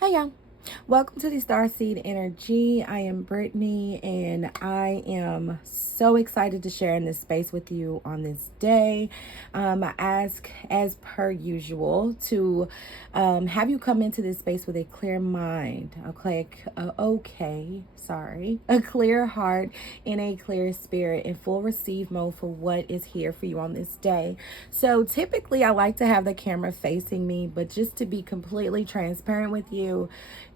Hi, y'all. Welcome to the Starseed Energy. I am Brittany, and I am so excited to share in this space with you on this day. I ask, as per usual, to have you come into this space with a clear mind, a clear heart, and a clear spirit, in full receive mode for what is here for you on this day. So typically, I like to have the camera facing me, but just to be completely transparent with you,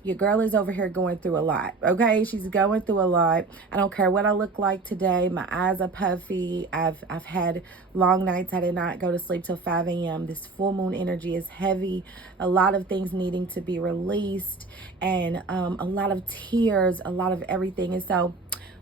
your girl is over here going through a lot. Okay, she's going through a lot. I don't care what I look like today. My eyes are puffy. I've had long nights. I did not go to sleep till 5 a.m. This full moon energy is heavy. A lot of things needing to be released, and a lot of tears, a lot of everything. And so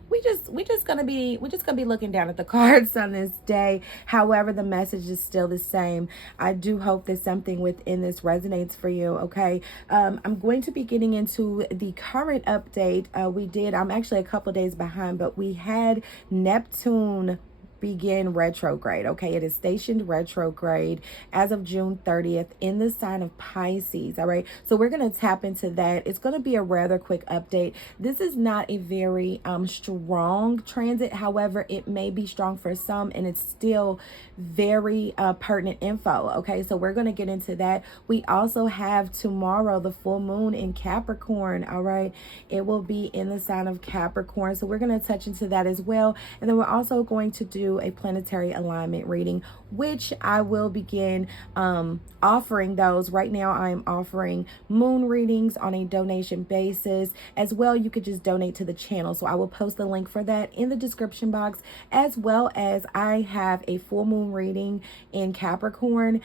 we're just gonna be looking down at the cards on this day. However, the message is still the same. I do hope that something within this resonates for you. Okay, I'm going to be getting into the current update. I'm actually a couple days behind, but we had Neptune begin retrograde. Okay, it is stationed retrograde as of June 30th in the sign of Pisces. All right, so we're going to tap into that. It's going to be a rather quick update. This is not a very strong transit. However, it may be strong for some, and it's still very pertinent info. Okay, so we're going to get into that. We also have tomorrow the full moon in Capricorn. All right, it will be in the sign of Capricorn, so we're going to touch into that as well. And then we're also going to do a planetary alignment reading, which I will begin offering those. Right now I am offering moon readings on a donation basis as well. You could just donate to the channel, so I will post the link for that in the description box, as well as I have a full moon reading in Capricorn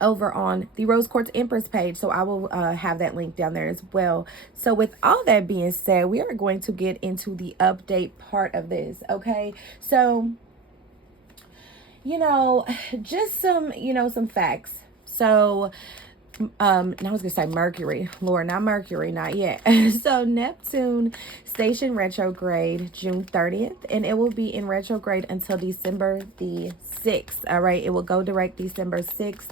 over on the Rose Quartz Empress page. So I will have that link down there as well. So with all that being said, we are going to get into the update part of this. Okay, so just some facts. So I was gonna say Mercury, Lord, not Mercury, not yet. So Neptune station retrograde June 30th, and it will be in retrograde until December the 6th. All right, it will go direct December 6th.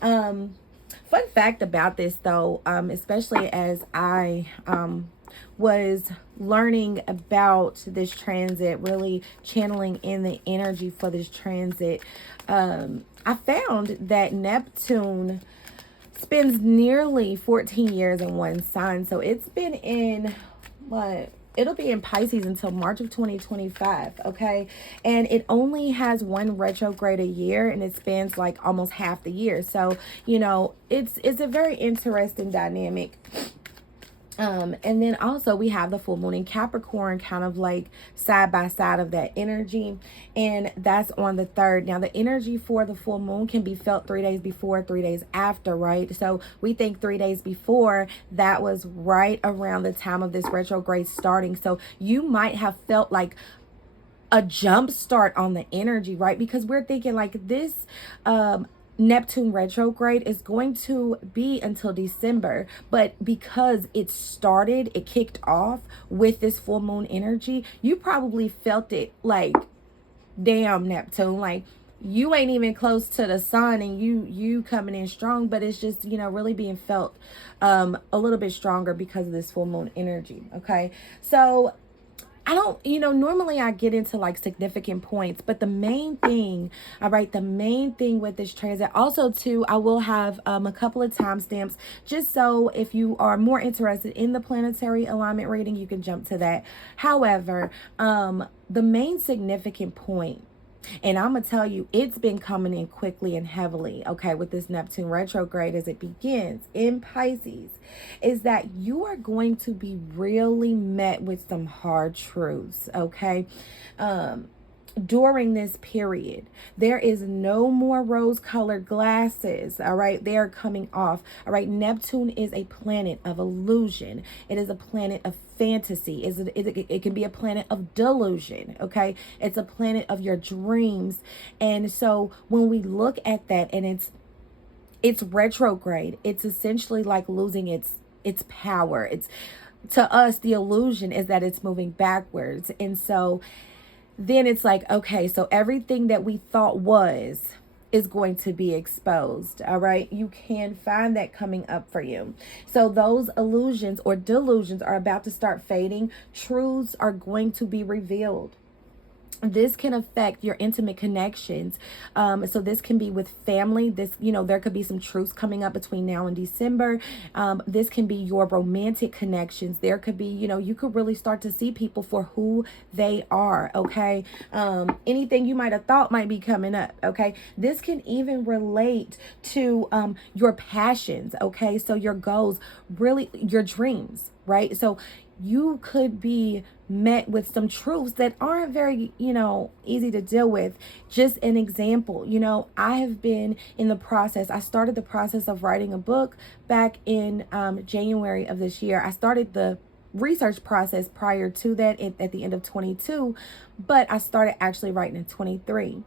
Fun fact about this though, especially as I was learning about this transit, really channeling in the energy for this transit, I found that Neptune spends nearly 14 years in one sign. So it's been in it'll be in Pisces until March of 2025. Okay, and it only has one retrograde a year, and it spans like almost half the year. So it's a very interesting dynamic. And then also we have the full moon in Capricorn, kind of like side by side of that energy. And that's on the 3rd. Now the energy for the full moon can be felt 3 days before, 3 days after, right? So we think 3 days before, that was right around the time of this retrograde starting. So you might have felt like a jump start on the energy, right? Because we're thinking like this, Neptune retrograde is going to be until December, but because it kicked off with this full moon energy, you probably felt it like, damn, Neptune, like you ain't even close to the sun, and you coming in strong, but it's just really being felt a little bit stronger because of this full moon energy. Okay, so I don't, normally I get into like significant points, but the main thing, all right, the main thing with this transit, also too, I will have a couple of timestamps, just so if you are more interested in the planetary alignment reading, you can jump to that. However, the main significant point, and I'm going to tell you, it's been coming in quickly and heavily, okay, with this Neptune retrograde as it begins in Pisces, is that you are going to be really met with some hard truths, okay? During this period, there is no more rose-colored glasses. All right, they are coming off. All right, Neptune is a planet of illusion. It is a planet of fantasy. It can be a planet of delusion. Okay, it's a planet of your dreams. And so when we look at that, and it's retrograde, it's essentially like losing its power. It's, to us, the illusion is that it's moving backwards. And so then it's like, okay, so everything that we thought was is going to be exposed. All right. You can find that coming up for you. So those illusions or delusions are about to start fading. Truths are going to be revealed. This can affect your intimate connections. So this can be with family. This, there could be some truths coming up between now and December. This can be your romantic connections. There could be, you could really start to see people for who they are. Okay. Anything you might have thought might be coming up. Okay. This can even relate to your passions. Okay. So your goals, really your dreams, right? So you could be met with some truths that aren't very, easy to deal with. Just an example, I have been in the process. I started the process of writing a book back in January of this year. I started the research process prior to that at the end of 22, but I started actually writing in 23.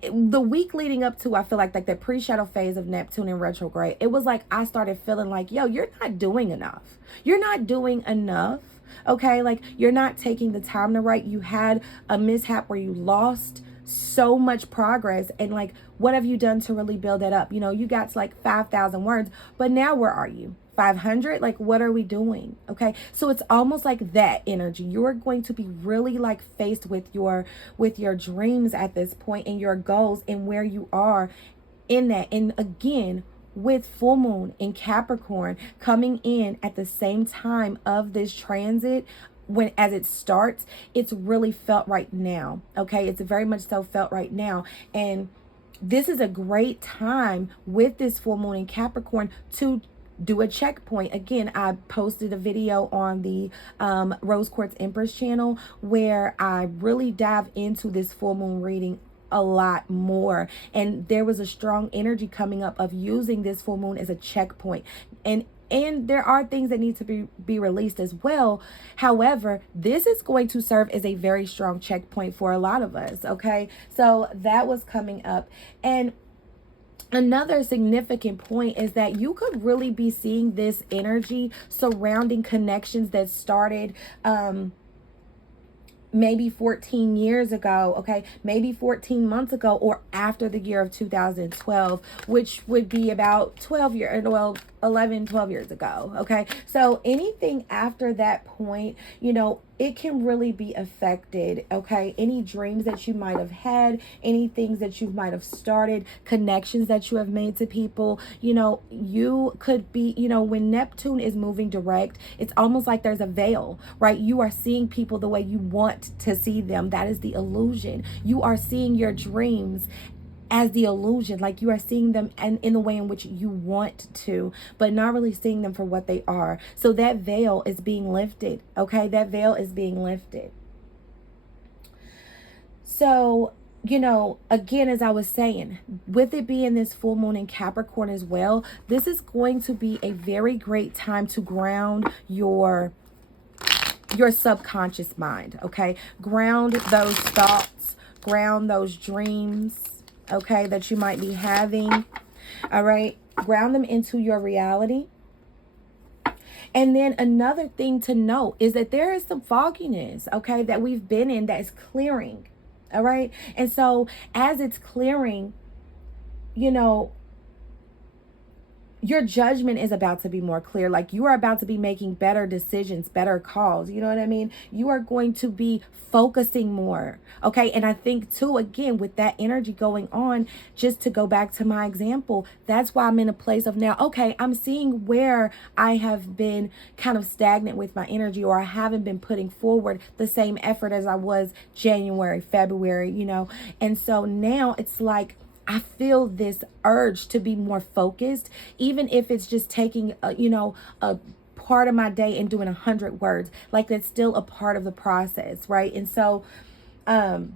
The week leading up to, I feel like that pre-shadow phase of Neptune in retrograde, it was like I started feeling like, yo, you're not doing enough. You're not doing enough. Okay, like you're not taking the time to write. You had a mishap where you lost so much progress, and like, what have you done to really build that up? You got to like 5,000 words, but now where are you? 500? Like, what are we doing? Okay, so it's almost like that energy. You're going to be really like faced with your dreams at this point and your goals and where you are in that. And again, with full moon in Capricorn coming in at the same time of this transit, as it starts, it's really felt right now. Okay, it's very much so felt right now. And this is a great time with this full moon in Capricorn to do a checkpoint. Again, I posted a video on the Rose Quartz Empress channel where I really dive into this full moon reading a lot more, and there was a strong energy coming up of using this full moon as a checkpoint, and there are things that need to be released as well. However, this is going to serve as a very strong checkpoint for a lot of us. Okay, so that was coming up. And another significant point is that you could really be seeing this energy surrounding connections that started maybe 14 years ago, okay, maybe 14 months ago, or after the year of 2012, which would be about 12 years ago. Okay, so anything after that point, it can really be affected. Okay, any dreams that you might have had, any things that you might have started, connections that you have made to people, you could be, when Neptune is moving direct, it's almost like there's a veil, right? You are seeing people the way you want to see them. That is the illusion. You are seeing your dreams as the illusion, like you are seeing them and in the way in which you want to, but not really seeing them for what they are. So that veil is being lifted. Okay, that veil is being lifted. So, again, as I was saying, with it being this full moon in Capricorn as well, this is going to be a very great time to ground your subconscious mind. Okay, ground those thoughts, ground those dreams, okay, that you might be having. All right, ground them into your reality. And then another thing to note is that there is some fogginess, okay, that we've been in that is clearing. All right, and so as it's clearing, your judgment is about to be more clear. Like you are about to be making better decisions, better calls. You know what I mean? You are going to be focusing more. Okay. And I think too, again, with that energy going on, just to go back to my example, that's why I'm in a place of now, okay, I'm seeing where I have been kind of stagnant with my energy, or I haven't been putting forward the same effort as I was January, February, And so now it's like, I feel this urge to be more focused, even if it's just taking, a part of my day and doing 100 words. Like that's still a part of the process, right? And so, and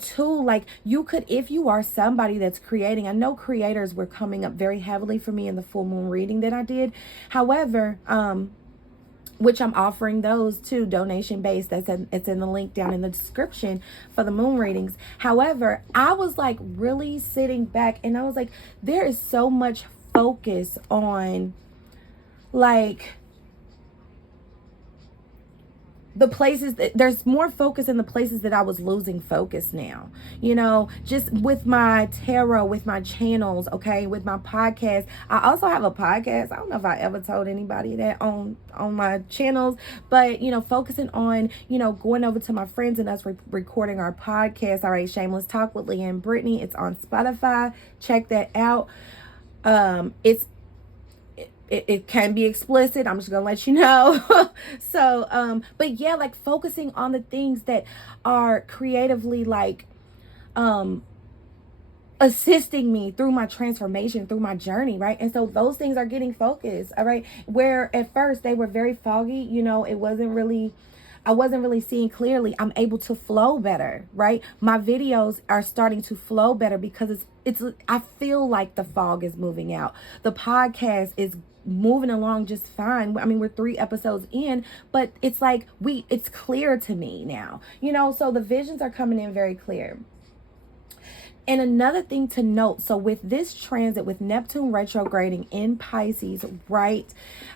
two, like you could, if you are somebody that's creating, I know creators were coming up very heavily for me in the full moon reading that I did. However, which I'm offering those too, donation based. It's in the link down in the description for the moon readings. However, I was like really sitting back and I was like, there is so much focus on like the places that there's more focus in the places that I was losing focus now, you know, just with my tarot, with my channels, okay, with my podcast. I also have a podcast. I don't know if I ever told anybody that on my channels, but you know, focusing on, you know, going over to my friends and us recording our podcast. All right, Shameless Talk with Leah and Brittany. It's on Spotify. Check that out. It can be explicit. I'm just gonna let you know. So, but yeah, like focusing on the things that are creatively like, assisting me through my transformation, through my journey, right? And so those things are getting focused, all right? Where at first they were very foggy, you know, I wasn't really seeing clearly. I'm able to flow better, right? My videos are starting to flow better because I feel like the fog is moving out. The podcast is moving along just fine. I mean, we're 3 episodes in, but it's like it's clear to me now, you know, so the visions are coming in very clear. And another thing to note, so with this transit, with Neptune retrograding in Pisces, right,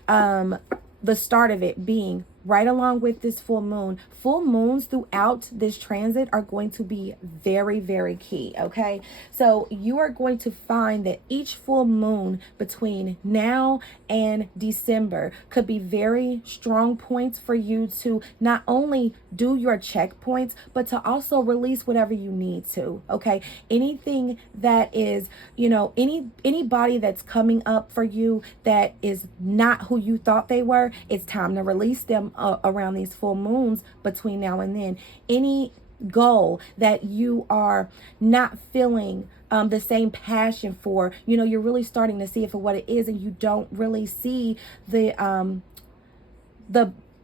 the start of it being right along with this full moons throughout this transit are going to be very, very key. Okay, so you are going to find that each full moon between now and December could be very strong points for you to not only do your checkpoints, but to also release whatever you need to. Okay, anything that is, you know, anybody that's coming up for you that is not who you thought they were, it's time to release them around these full moons between now and then. Any goal that you are not feeling the same passion for, you know, you're really starting to see it for what it is, and you don't really see the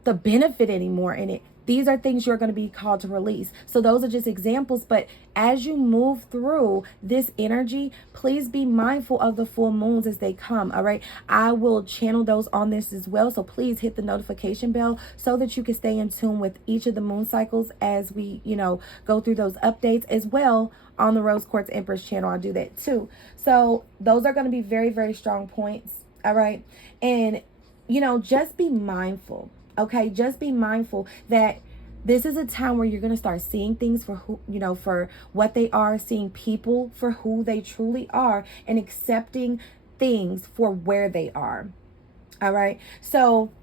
benefit anymore in it. These are things you're going to be called to release. So those are just examples. But as you move through this energy, please be mindful of the full moons as they come. All right. I will channel those on this as well. So please hit the notification bell so that you can stay in tune with each of the moon cycles as we, you know, go through those updates as well on the Rose Quartz Empress channel. I'll do that too. So those are going to be very, very strong points. All right. And, you know, just be mindful. Okay, just be mindful that this is a time where you're going to start seeing things for who, you know, for what they are, seeing people for who they truly are, and accepting things for where they are. All right. So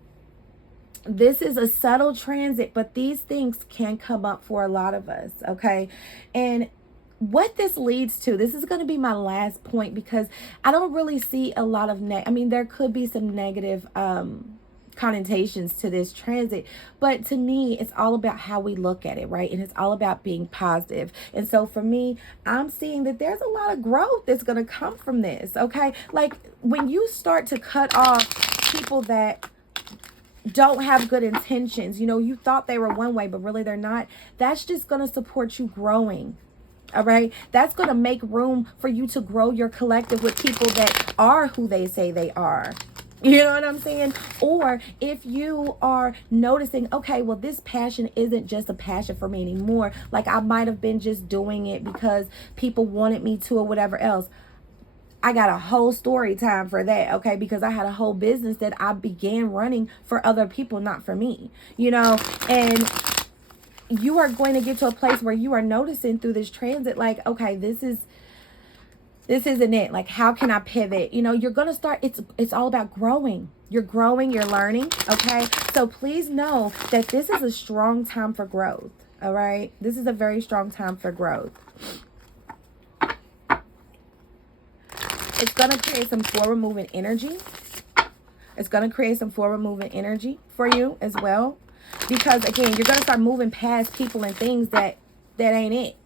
this is a subtle transit, but these things can come up for a lot of us. Okay. And what this leads to, this is going to be my last point, because I don't really see a lot of I mean, there could be some negative connotations to this transit, but to me it's all about how we look at it, right? And it's all about being positive. And so for me, I'm seeing that there's a lot of growth that's going to come from this. Okay, like when you start to cut off people that don't have good intentions, you know, you thought they were one way but really they're not, that's just going to support you growing. All right, that's going to make room for you to grow your collective with people that are who they say they are. You know what I'm saying? Or if you are noticing, okay, well, this passion isn't just a passion for me anymore. Like I might have been just doing it because people wanted me to or whatever else. I got a whole story time for that, okay? Because I had a whole business that I began running for other people, not for me, you know? And you are going to get to a place where you are noticing through this transit, like, okay, this isn't it. Like, how can I pivot? You know, you're going to start, it's all about growing. You're growing, you're learning, okay? So please know that this is a strong time for growth, all right? This is a very strong time for growth. It's going to create some forward movement energy. It's going to create some forward movement energy for you as well. Because, again, you're going to start moving past people and things that ain't it.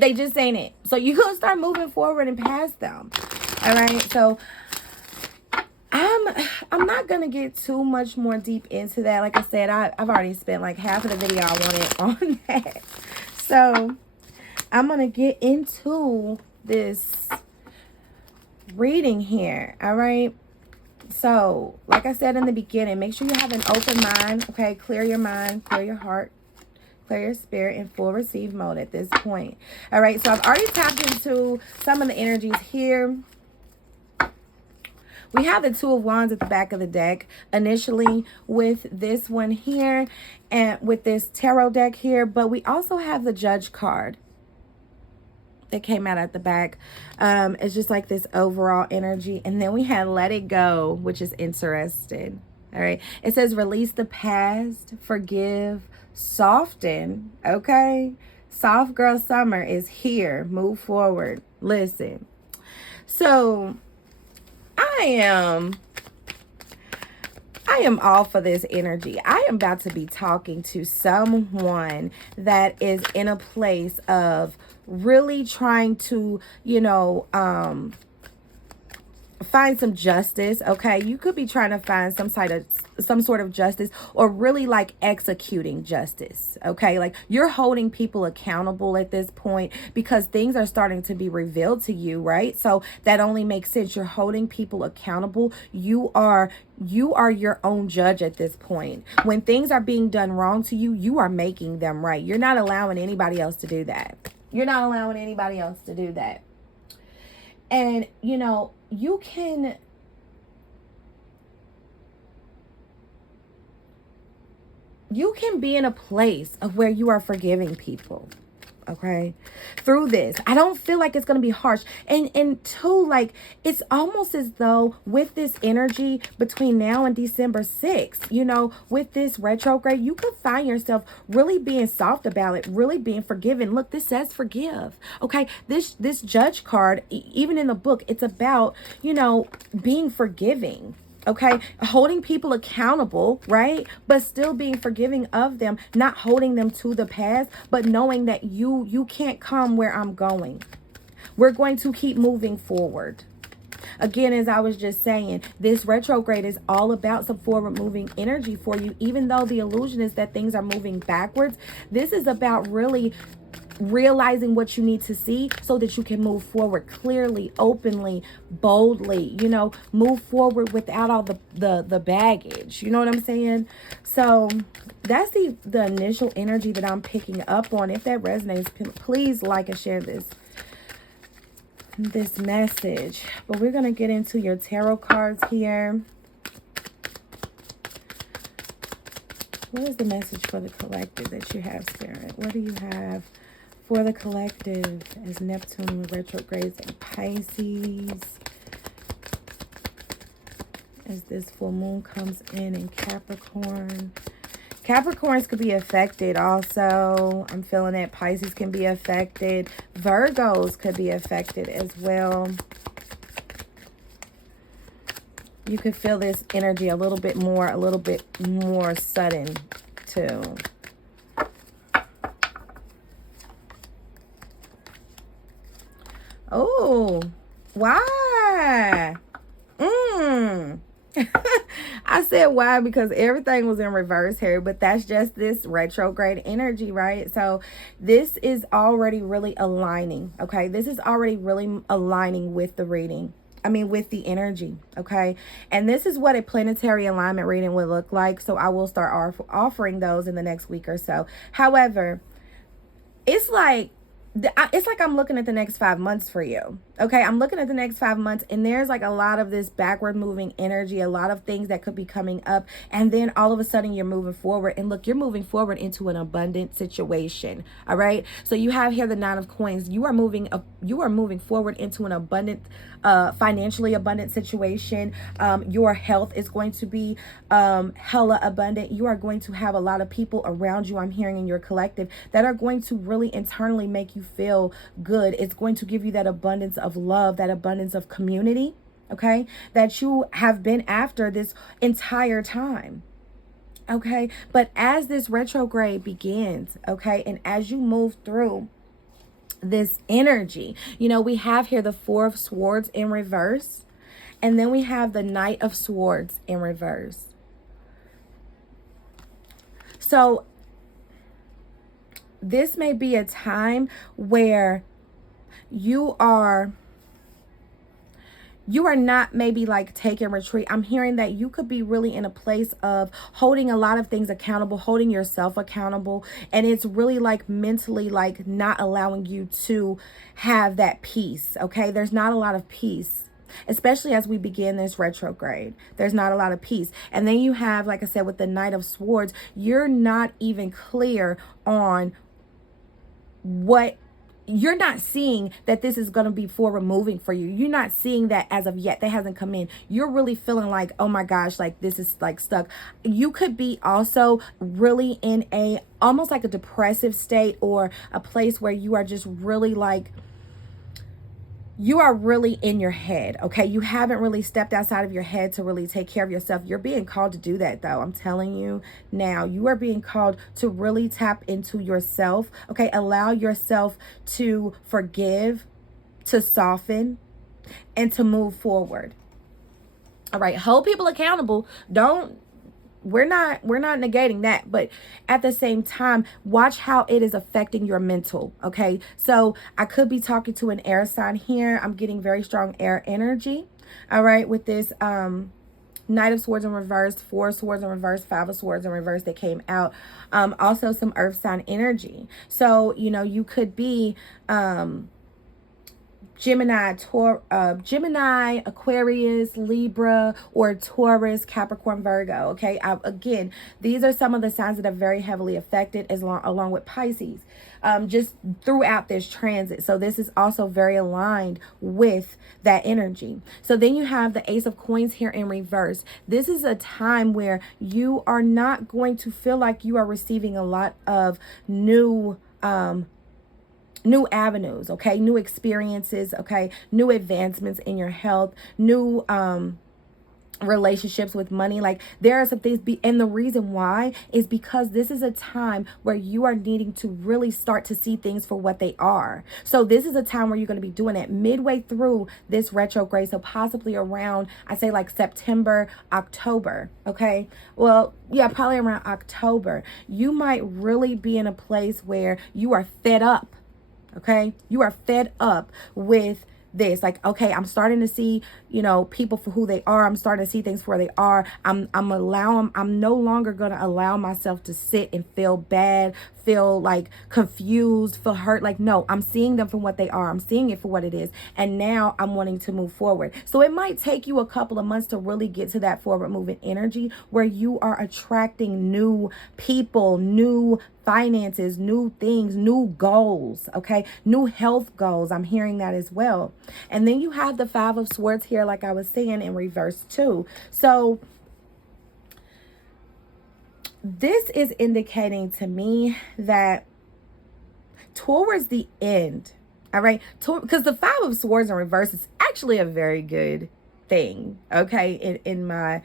They just ain't it. So you're going to start moving forward and past them. All right. So I'm not going to get too much more deep into that. Like I said, I've already spent like half of the video I wanted on that. So I'm going to get into this reading here. All right. So like I said in the beginning, make sure you have an open mind. Okay. Clear your mind, clear your heart. Clear your spirit in full receive mode at this point. All right, so I've already tapped into some of the energies here. We have the Two of Wands at the back of the deck initially with this one here and with this tarot deck here, but we also have the Judge card that came out at the back. It's just like this overall energy. And then we had Let It Go, which is interesting. All right. It says release the past, forgive, soften. Okay. Soft girl summer is here. Move forward. Listen. So I am all for this energy. I am about to be talking to someone that is in a place of really trying to, find some justice. Okay, you could be trying to find some sort of justice, or really like executing justice. Okay, like you're holding people accountable at this point because things are starting to be revealed to you, right? So that only makes sense. You're holding people accountable. You are your own judge at this point. When things are being done wrong to you, you are making them right. You're not allowing anybody else to do that. You're not allowing anybody else to do that. And, you can be in a place of where you are forgiving people. Okay, through this, I don't feel like it's going to be harsh. And two, like, it's almost as though with this energy between now and December 6th, with this retrograde, you could find yourself really being soft about it, really being forgiving. Look, this says forgive. Okay, this Judge card, even in the book, it's about, being forgiving. Okay, holding people accountable, right? But still being forgiving of them, not holding them to the past, but knowing that you can't come where I'm going. We're going to keep moving forward. Again, as I was just saying, this retrograde is all about some forward moving energy for you. Even though the illusion is that things are moving backwards, this is about really realizing what you need to see so that you can move forward clearly, openly, boldly, move forward without all the baggage. You know what I'm saying? So that's the initial energy that I'm picking up on. If that resonates, please like and share this message. But we're going to get into your tarot cards here. What is the message for the collective that you have, Spirit? What do you have for the collective as Neptune retrogrades in Pisces? As this full moon comes in Capricorn. Capricorns could be affected also. I'm feeling it. Pisces can be affected. Virgos could be affected as well. You could feel this energy a little bit more sudden too. Oh, why? I said why because everything was in reverse here, but that's just this retrograde energy, right? So this is already really aligning, okay? This is already really aligning with the reading. With the energy, okay? And this is what a planetary alignment reading would look like. So I will start offering those in the next week or so. However, it's like I'm looking at the next 5 months for you. Okay, I'm looking at the next 5 months, and there's like a lot of this backward moving energy, a lot of things that could be coming up, and then all of a sudden you're moving forward. And look, you're moving forward into an abundant situation. All right, so you have here the Nine of Coins. You are moving forward into an abundant, financially abundant situation. Your health is going to be hella abundant. You are going to have a lot of people around you, I'm hearing in your collective, that are going to really internally make you feel good. It's going to give you that abundance of love, that abundance of community, okay, that you have been after this entire time. Okay, but as this retrograde begins, okay, and as you move through this energy, we have here the Four of Swords in reverse, and then we have the Knight of Swords in reverse. So this may be a time where you are not maybe like taking retreat. I'm hearing that you could be really in a place of holding a lot of things accountable, holding yourself accountable. And it's really like mentally like not allowing you to have that peace. Okay, there's not a lot of peace especially as we begin this retrograde. There's not a lot of peace. And then you have, like I said, with the Knight of Swords, you're not even clear on what you're not seeing that this is going to be for removing for you. You're not seeing that as of yet. That hasn't come in. You're really feeling like, oh my gosh, like this is like stuck. You could be also really in a almost like a depressive state, or a place where you are just really like, you are really in your head, okay? You haven't really stepped outside of your head to really take care of yourself. You're being called to do that, though. I'm telling you now, you are being called to really tap into yourself, okay? Allow yourself to forgive, to soften, and to move forward. All right, hold people accountable. We're not negating that, but at the same time, watch how it is affecting your mental, okay? So I could be talking to an air sign here. I'm getting very strong air energy, all right, with this Knight of Swords in reverse, 4 swords in reverse, 5 of swords in reverse that came out. Also some earth sign energy. So, you know, you could be Gemini, Aquarius, Libra, or Taurus, Capricorn, Virgo. Okay. Again, these are some of the signs that are very heavily affected, along with Pisces, just throughout this transit. So this is also very aligned with that energy. So then you have the Ace of Coins here in reverse. This is a time where you are not going to feel like you are receiving a lot of new avenues, okay, new experiences, okay, new advancements in your health, new relationships with money. Like, there are some things, and the reason why is because this is a time where you are needing to really start to see things for what they are. So this is a time where you're going to be doing it midway through this retrograde, so possibly around, I say, like September, October, okay? Well, yeah, probably around October. You might really be in a place where you are fed up. Okay, you are fed up with this. Like, okay, I'm starting to see, you know, people for who they are. I'm starting to see things for where they are. I'm no longer going to allow myself to sit and feel bad, feel like confused, feel hurt. Like, no, I'm seeing them for what they are. I'm seeing it for what it is. And now I'm wanting to move forward. So it might take you a couple of months to really get to that forward moving energy where you are attracting new people, new finances, new things, new goals, okay? New health goals. I'm hearing that as well. And then you have the 5 of Swords here, like I was saying, in reverse too. So this is indicating to me that towards the end, all right, because the 5 of Swords in reverse is actually a very good thing, okay, in my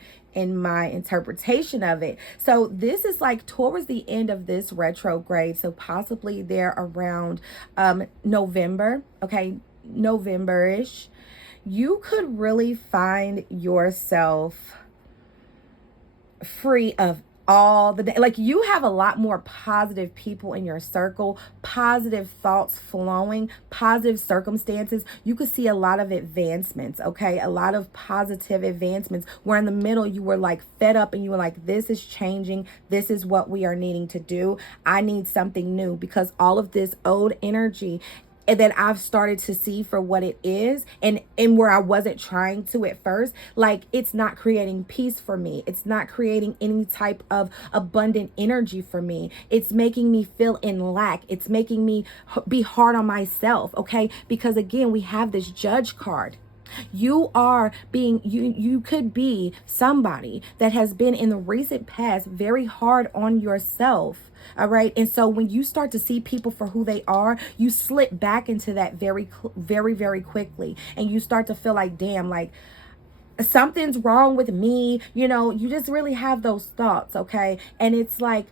interpretation of it. So this is like towards the end of this retrograde, so possibly there around November, okay, November-ish, you could really find yourself free of all the day. Like, you have a lot more positive people in your circle, positive thoughts flowing, positive circumstances. You could see a lot of advancements, okay? A lot of positive advancements, where in the middle you were like fed up and you were like, this is changing. This is what we are needing to do. I need something new, because all of this old energy and that I've started to see for what it is, and where I wasn't trying to at first, like, it's not creating peace for me. It's not creating any type of abundant energy for me. It's making me feel in lack. It's making me be hard on myself, okay? Because again, we have this Judge card. You could be somebody that has been in the recent past very hard on yourself. All right. And so when you start to see people for who they are, you slip back into that very, very quickly. And you start to feel like, damn, like something's wrong with me. You know, you just really have those thoughts. Okay. And it's like,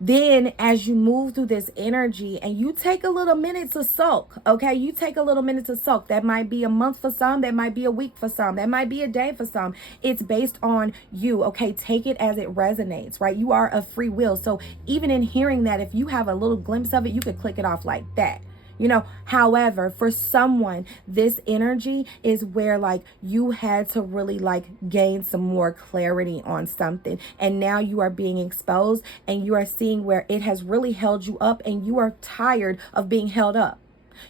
then as you move through this energy and you take a little minute to soak, okay? You take a little minute to soak. That might be a month for some. That might be a week for some. That might be a day for some. It's based on you, okay? Take it as it resonates, right? You are a free will. So even in hearing that, if you have a little glimpse of it, you could click it off like that. You know, however, for someone, this energy is where like you had to really like gain some more clarity on something. And now you are being exposed and you are seeing where it has really held you up and you are tired of being held up.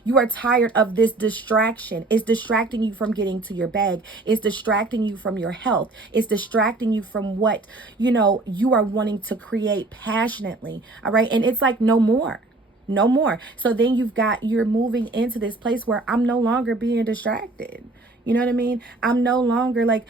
You are tired of this distraction. It's distracting you from getting to your bag. It's distracting you from your health. It's distracting you from what, you are wanting to create passionately. All right. And it's like, no more. No more. So then you're moving into this place where I'm no longer being distracted. You know what I mean? I'm no longer like,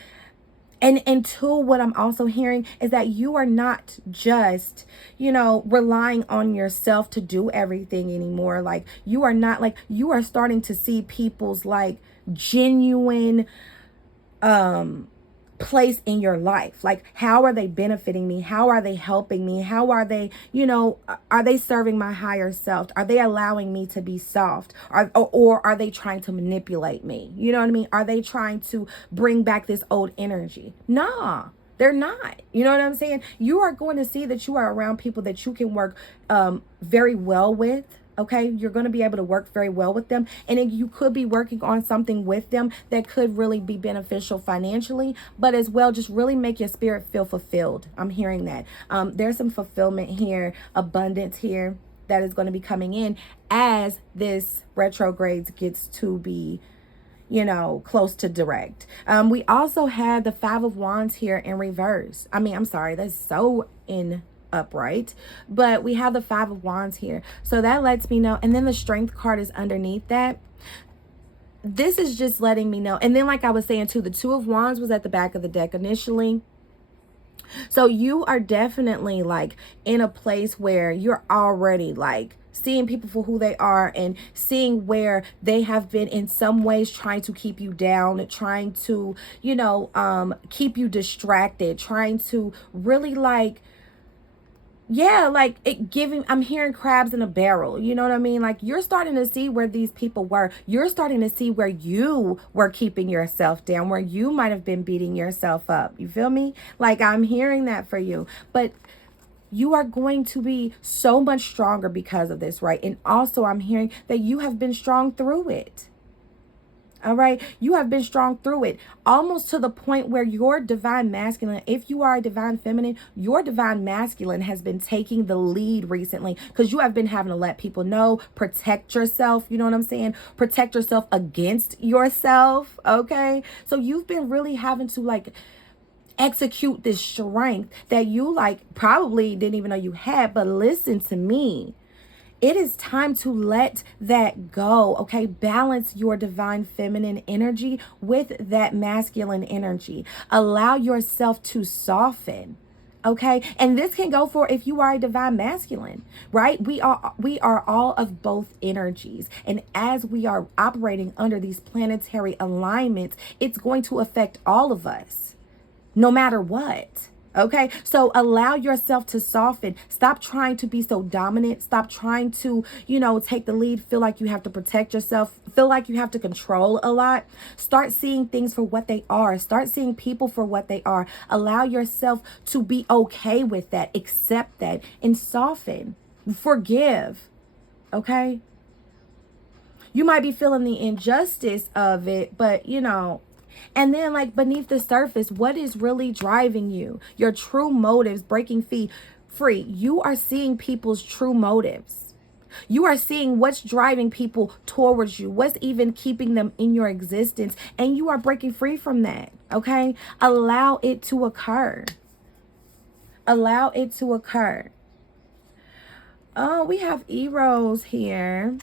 and two, what I'm also hearing is that you are not just, relying on yourself to do everything anymore. Like you are not like, you are starting to see people's like genuine, place in your life. Like, how are they benefiting me? How are they helping me? How are they, are they serving my higher self? Are they allowing me to be soft? Or are they trying to manipulate me? You know what I mean? Are they trying to bring back this old energy? Nah, they're not. You know what I'm saying? You are going to see that you are around people that you can work very well with. Okay, you're going to be able to work very well with them. And you could be working on something with them that could really be beneficial financially, but as well, just really make your spirit feel fulfilled. I'm hearing that. There's some fulfillment here, abundance here that is going to be coming in as this retrograde gets to be, close to direct. We also had the Five of Wands here in reverse. I'm sorry, that's so upright, but we have the Five of Wands here, so that lets me know. And then the Strength card is underneath that. This is just letting me know. And then, like I was saying too, the Two of Wands was at the back of the deck initially. So you are definitely like in a place where you're already like seeing people for who they are and seeing where they have been in some ways trying to keep you down, trying to, keep you distracted, trying to really like, like it giving, I'm hearing crabs in a barrel. You know what I mean? Like you're starting to see where these people were. You're starting to see where you were keeping yourself down, where you might have been beating yourself up. You feel me? Like I'm hearing that for you. But you are going to be so much stronger because of this, right? And also I'm hearing that you have been strong through it. All right. You have been strong through it, almost to the point where your divine masculine, if you are a divine feminine, your divine masculine has been taking the lead recently, because you have been having to let people know, protect yourself. You know what I'm saying? Protect yourself against yourself. Okay. So you've been really having to like execute this strength that you like probably didn't even know you had. But listen to me. It is time to let that go, okay? Balance your divine feminine energy with that masculine energy. Allow yourself to soften, okay? And this can go for if you are a divine masculine, right? We are all of both energies. And as we are operating under these planetary alignments, it's going to affect all of us, no matter what. Okay, so allow yourself to soften. Stop trying to be so dominant. Stop trying to, take the lead. Feel like you have to protect yourself. Feel like you have to control a lot. Start seeing things for what they are. Start seeing people for what they are. Allow yourself to be okay with that. Accept that and soften. Forgive. Okay. You might be feeling the injustice of it, but and then like beneath the surface, what is really driving you? Your true motives, breaking free. You are seeing people's true motives. You are seeing what's driving people towards you, what's even keeping them in your existence. And you are breaking free from that. Okay. Allow it to occur. Allow it to occur. Oh, we have Eros here.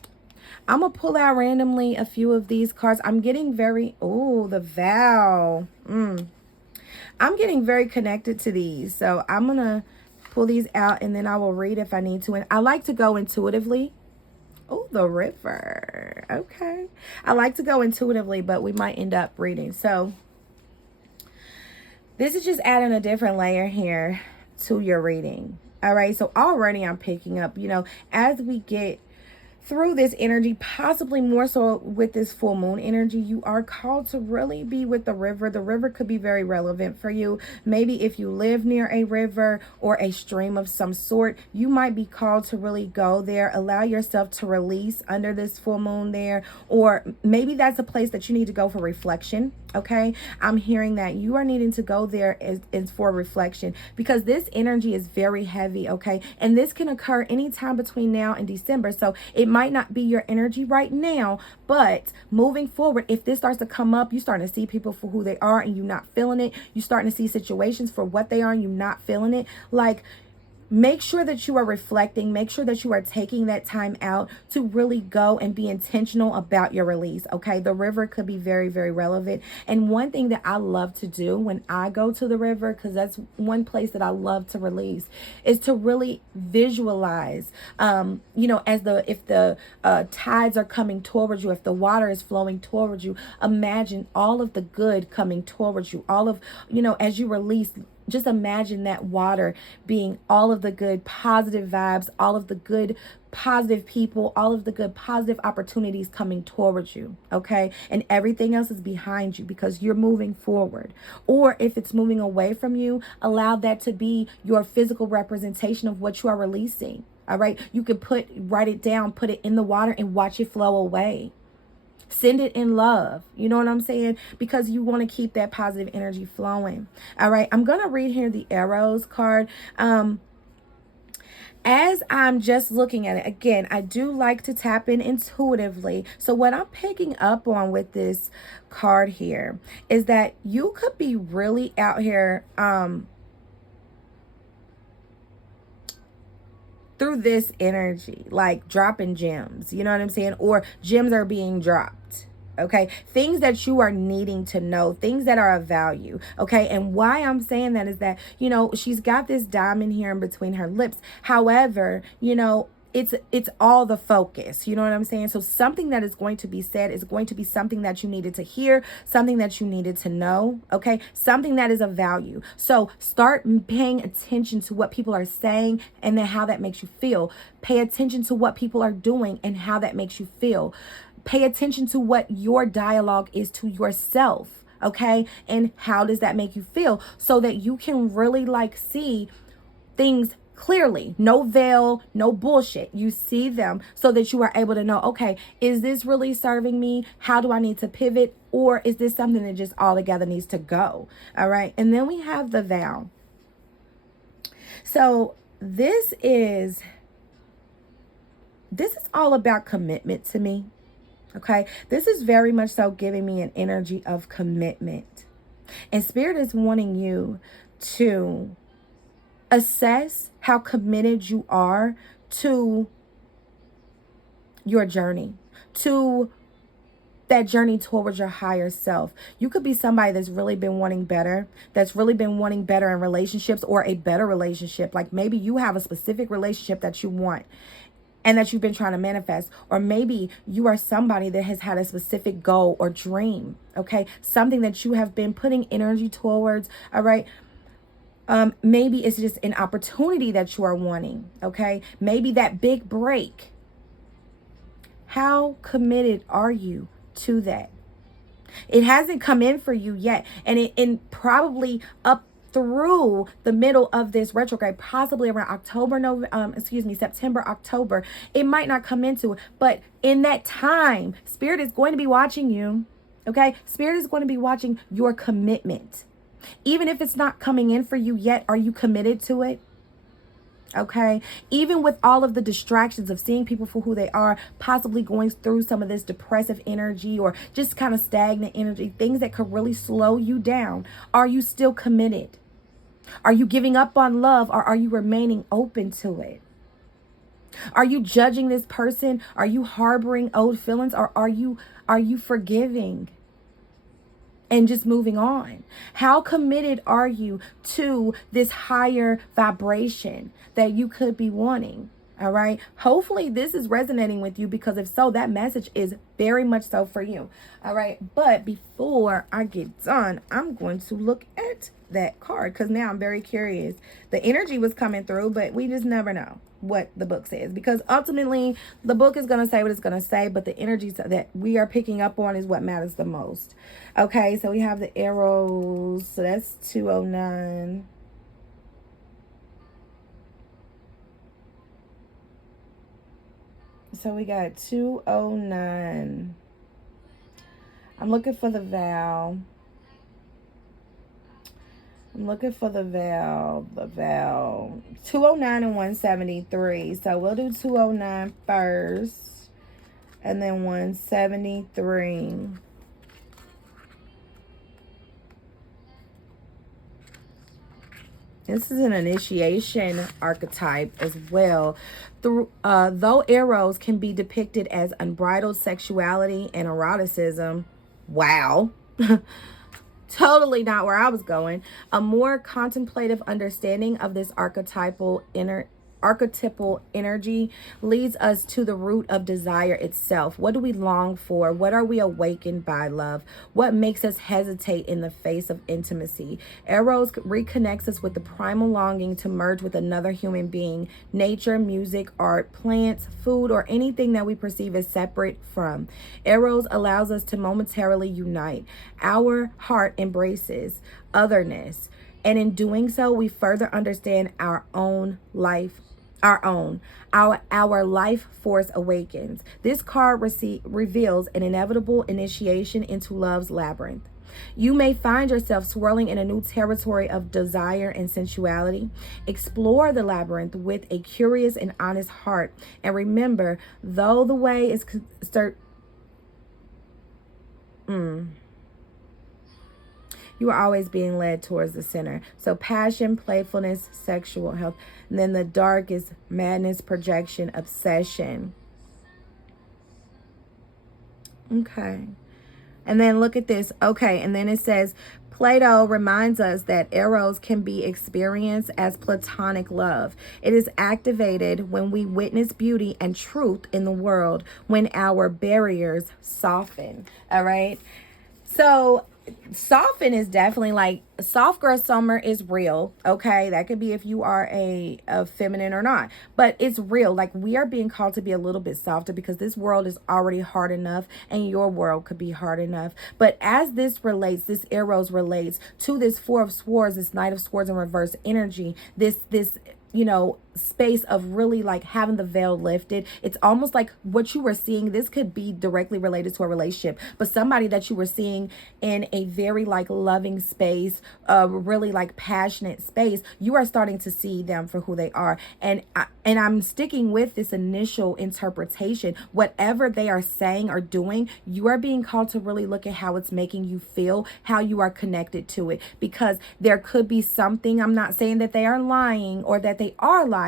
I'm going to pull out randomly a few of these cards. I'm getting very, the vow. I'm getting very connected to these. So I'm going to pull these out and then I will read if I need to. And I like to go intuitively. Oh, the river. Okay. I like to go intuitively, but we might end up reading. So this is just adding a different layer here to your reading. All right. So already I'm picking up, as we get through this energy, possibly more so with this full moon energy, you are called to really be with the river. The river could be very relevant for you. Maybe if you live near a river or a stream of some sort, you might be called to really go there. Allow yourself to release under this full moon there. Or maybe that's a place that you need to go for reflection. Okay, I'm hearing that you are needing to go there is for reflection, because this energy is very heavy. Okay, and this can occur anytime between now and December. So it might not be your energy right now, but moving forward, if this starts to come up, you're starting to see people for who they are and you're not feeling it. You're starting to see situations for what they are and you're not feeling it. Like, make sure that you are reflecting. Make sure that you are taking that time out to really go and be intentional about your release. Okay. The river could be very, very relevant. And one thing that I love to do when I go to the river, because that's one place that I love to release, is to really visualize, if the tides are coming towards you, if the water is flowing towards you, imagine all of the good coming towards you, all of, as you release. Just imagine that water being all of the good positive vibes, all of the good positive people, all of the good positive opportunities coming towards you, okay? And everything else is behind you because you're moving forward. Or if it's moving away from you, allow that to be your physical representation of what you are releasing, all right? You could write it down, put it in the water and watch it flow away. Send it in love. You know what I'm saying? Because you want to keep that positive energy flowing. All right. I'm going to read here the arrows card. As I'm just looking at it, again, I do like to tap in intuitively. So what I'm picking up on with this card here is that you could be really out here, through this energy, like dropping gems, you know what I'm saying? Or gems are being dropped. Okay, things that you are needing to know, things that are of value. Okay, and why I'm saying that is that, she's got this diamond here in between her lips. However, it's all the focus. You know what I'm saying? So something that is going to be said is going to be something that you needed to hear, something that you needed to know, okay? Something that is of value. So start paying attention to what people are saying and then how that makes you feel. Pay attention to what people are doing and how that makes you feel. Pay attention to what your dialogue is to yourself, okay? And how does that make you feel so that you can really see things clearly. No veil, no bullshit. You see them so that you are able to know, okay, is this really serving me? How do I need to pivot? Or is this something that just altogether needs to go? All right. And then we have the vow. So this is all about commitment to me. Okay. This is very much so giving me an energy of commitment. And Spirit is wanting you to assess how committed you are to your journey, to that journey towards your higher self. You could be somebody that's really been wanting better, in relationships or a better relationship. Like maybe you have a specific relationship that you want and that you've been trying to manifest. Or maybe you are somebody that has had a specific goal or dream, okay? Something that you have been putting energy towards, all right? Maybe it's just an opportunity that you are wanting, okay? Maybe that big break. How committed are you to that? It hasn't come in for you yet. And probably up through the middle of this retrograde, possibly around September, October, it might not come into it. But in that time, Spirit is going to be watching you, okay? Spirit is going to be watching your commitment. Even if it's not coming in for you yet, are you committed to it? Okay. Even with all of the distractions of seeing people for who they are, possibly going through some of this depressive energy or just kind of stagnant energy, things that could really slow you down. Are you still committed? Are you giving up on love or are you remaining open to it? Are you judging this person? Are you harboring old feelings or are you forgiving? And just moving on. How committed are you to this higher vibration that you could be wanting? All right. Hopefully this is resonating with you because if so, that message is very much so for you. All right. But before I get done, I'm going to look at that card because now I'm very curious. The energy was coming through, but we just never know what the book says because ultimately the book is going to say what it's going to say, but the energies that we are picking up on is what matters the most. Okay, so we have the arrows. So that's 209. So we got 209. I'm looking for the vow. I'm looking for the vow. 209 and 173. So we'll do 209 first. And then 173. This is an initiation archetype as well. Though arrows can be depicted as unbridled sexuality and eroticism, wow. Totally not where I was going. A more contemplative understanding of this archetypal energy leads us to the root of desire itself. What do we long for? What are we awakened by, love? What makes us hesitate in the face of intimacy? Eros reconnects us with the primal longing to merge with another human being. Nature, music, art, plants, food, or anything that we perceive as separate from. Eros allows us to momentarily unite. Our heart embraces otherness, and in doing so, we further understand our own life. Our life force awakens. This card reveals an inevitable initiation into love's labyrinth. You may find yourself swirling in a new territory of desire and sensuality. Explore the labyrinth with a curious and honest heart. And remember, though the way is you are always being led towards the center. So passion, playfulness, sexual health. And then the dark is madness, projection, obsession. Okay. And then look at this. Okay. And then it says, Plato reminds us that eros can be experienced as platonic love. It is activated when we witness beauty and truth in the world, when our barriers soften. All right. So soften is definitely like soft girl summer is real. Okay, that could be if you are a feminine or not, but it's real. Like, we are being called to be a little bit softer because this world is already hard enough, and your world could be hard enough. But as this eros relates to this Four of Swords, this Knight of Swords in reverse energy, this space of really like having the veil lifted. It's almost like what you were seeing. This could be directly related to a relationship, but somebody that you were seeing in a very like loving space, really like passionate space, you are starting to see them for who they are. And I'm sticking with this initial interpretation. Whatever they are saying or doing, you are being called to really look at how it's making you feel, how you are connected to it, because there could be something. I'm not saying that they are lying or that they are liars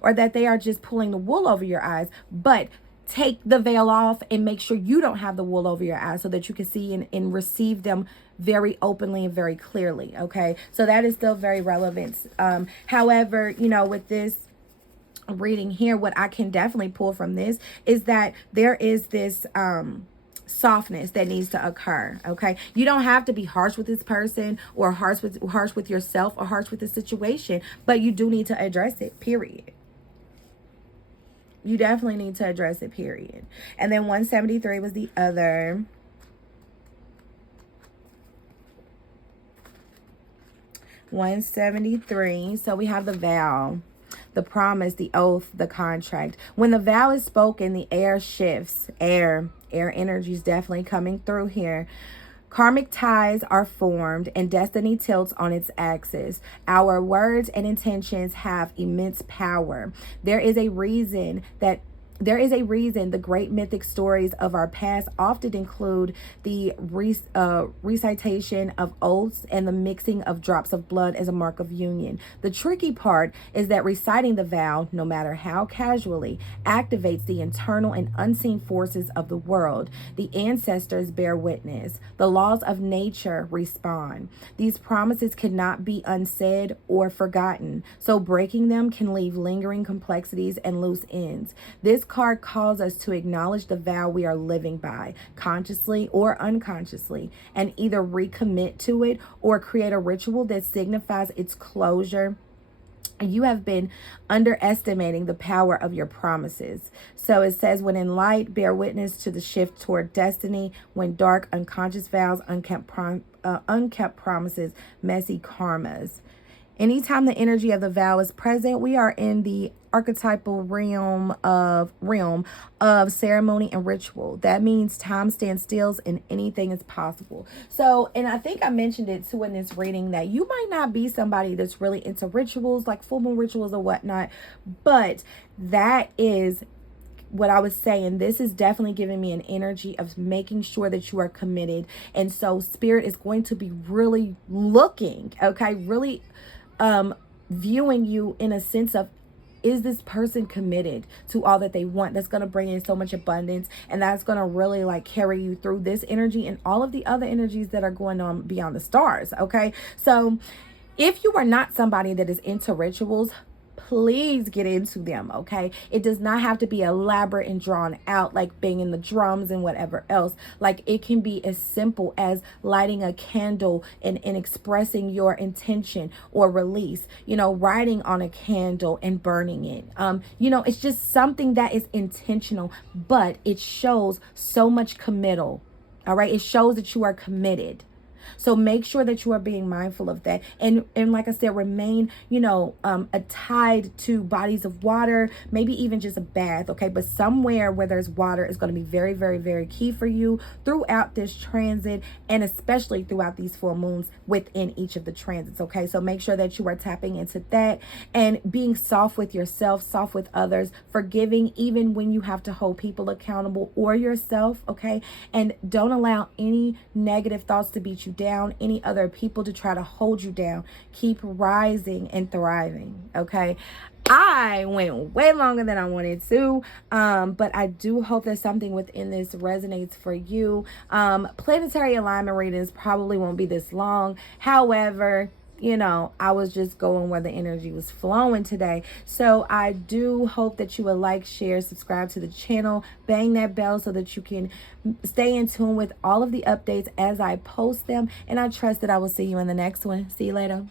or that they are just pulling the wool over your eyes, but take the veil off and make sure you don't have the wool over your eyes so that you can see and receive them very openly and very clearly. Okay, so that is still very relevant. However, with this reading here, what I can definitely pull from this is that there is this softness that needs to occur. Okay, you don't have to be harsh with this person or harsh with yourself or harsh with the situation, but you do need to address it, period. You definitely need to address it, period. And then 173 was the other. 173. So we have the vow, the promise, the oath, the contract. When the vow is spoken, the air shifts. Air energy is definitely coming through here. Karmic ties are formed and destiny tilts on its axis. Our words and intentions have immense power. There is a reason the great mythic stories of our past often include the recitation of oaths and the mixing of drops of blood as a mark of union. The tricky part is that reciting the vow, no matter how casually, activates the internal and unseen forces of the world. The ancestors bear witness. The laws of nature respond. These promises cannot be unsaid or forgotten, so breaking them can leave lingering complexities and loose ends. This card calls us to acknowledge the vow we are living by, consciously or unconsciously, and either recommit to it or create a ritual that signifies its closure. You have been underestimating the power of your promises. So it says, when in light, bear witness to the shift toward destiny. When dark, unconscious vows, unkept promises, messy karmas. Anytime the energy of the vow is present, we are in the archetypal realm of ceremony and ritual. That means time stands still and anything is possible. So, and I think I mentioned it too in this reading, that you might not be somebody that's really into rituals, like full moon rituals or whatnot, but that is what I was saying, this is definitely giving me an energy of making sure that you are committed. And so Spirit is going to be really looking, okay, really viewing you in a sense of, is this person committed to all that they want? That's going to bring in so much abundance, and that's going to really like carry you through this energy and all of the other energies that are going on beyond the stars. Okay, so if you are not somebody that is into rituals, please get into them. Okay, it does not have to be elaborate and drawn out like banging the drums and whatever else. Like, it can be as simple as lighting a candle and expressing your intention or release, you know, writing on a candle and burning it. You know, it's just something that is intentional, but it shows so much committal. All right, it shows that you are committed. So make sure that you are being mindful of that. And like I said, remain, you know, tied to bodies of water, maybe even just a bath. Okay. But somewhere where there's water is going to be very, very, very key for you throughout this transit, and especially throughout these full moons within each of the transits. Okay. So make sure that you are tapping into that and being soft with yourself, soft with others, forgiving even when you have to hold people accountable or yourself. Okay. And don't allow any negative thoughts to beat you down, any other people to try to hold you down. Keep rising and thriving. Okay. I went way longer than I wanted to, but I do hope that something within this resonates for you. Planetary alignment readings probably won't be this long. However, you know, I was just going where the energy was flowing today. So I do hope that you would like, share, subscribe to the channel, bang that bell so that you can stay in tune with all of the updates as I post them. And I trust that I will see you in the next one. See you later.